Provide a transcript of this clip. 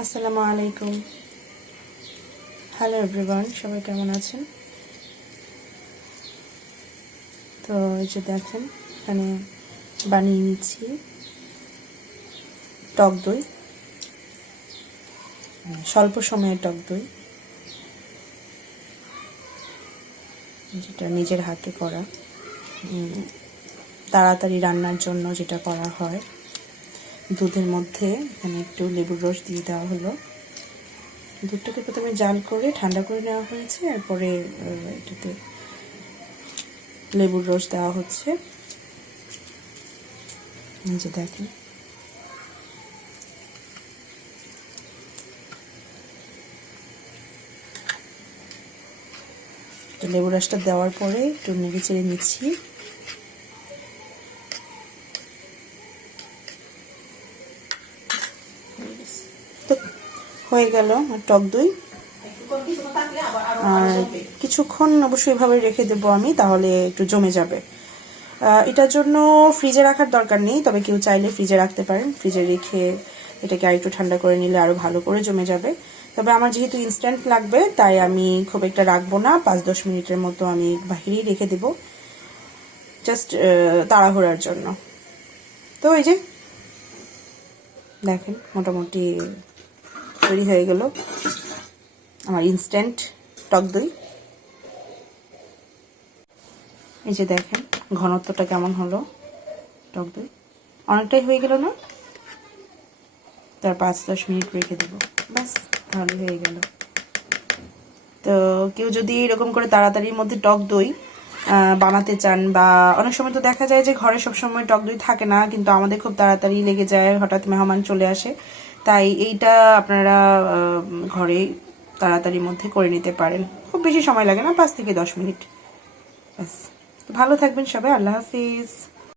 আসসালামু আলাইকুম। Hello everyone, সবাই কেমন আছেন? তো এই যে দেখেন, এখানে বানিয়ে নিচ্ছি টক দই, স্বল্প সময়ের টক দই, যেটা নিজের হাতে করা, তাড়াতাড়ি রান্নার জন্য যেটা করা হয়। দুধের মধ্যে এখানে একটু লেবুর রস দিয়ে দেওয়া হলো। দুধটাকে প্রথমে জাল করে ঠান্ডা করে নেওয়া হয়েছে, এরপরে এটাতে লেবুর রস দেওয়া হচ্ছে। এই যে দেখেন, লেবু রসটা দেওয়ার পরে একটু নেড়ে চেড়ে নিচ্ছি। তো হয়ে গেল টক দই। আর কিছুক্ষণ অবশ্যই এভাবে রেখে দেবো আমি, তাহলে একটু জমে যাবে। এটার জন্য ফ্রিজে রাখার দরকার নেই, তবে কেউ চাইলে ফ্রিজে রাখতে পারেন। ফ্রিজে রেখে এটাকে আরেকটু ঠান্ডা করে নিলে আরও ভালো করে জমে যাবে। তবে আমার যেহেতু ইনস্ট্যান্ট লাগবে, তাই আমি খুব একটা রাখবো না, 5-10 মিনিটের মতো আমি বাহিরেই রেখে দেবো, জাস্ট তাড়াহুড়ার জন্য। তো এই যে দেখেন, মোটামুটি তৈরি হয়ে গেল আমার ইনস্ট্যান্ট টক দই। এই যে দেখেন ঘনত্বটা কেমন হলো, টক দই অনেকটাই হয়ে গেল না? তার 5-10 মিনিট রেখে দেবো, ব্যাস, তাহলে হয়ে গেল। তো কেউ যদি এরকম করে তাড়াতাড়ির মধ্যে টক দই বানাতে চান, বা অনেক সময় তো দেখা যায় যে ঘরে সবসময় টক দই থাকে না, কিন্তু আমাদের খুব তাড়াতাড়ি লেগে যায়, হঠাৎ মেহমান চলে আসে, তাই এইটা আপনারা ঘরে তাড়াতাড়ির মধ্যে করে নিতে পারেন। খুব বেশি সময় লাগে না, 5 থেকে 10 মিনিট, ব্যাস। ভালো থাকবেন সবাই, আল্লাহ হাফিজ।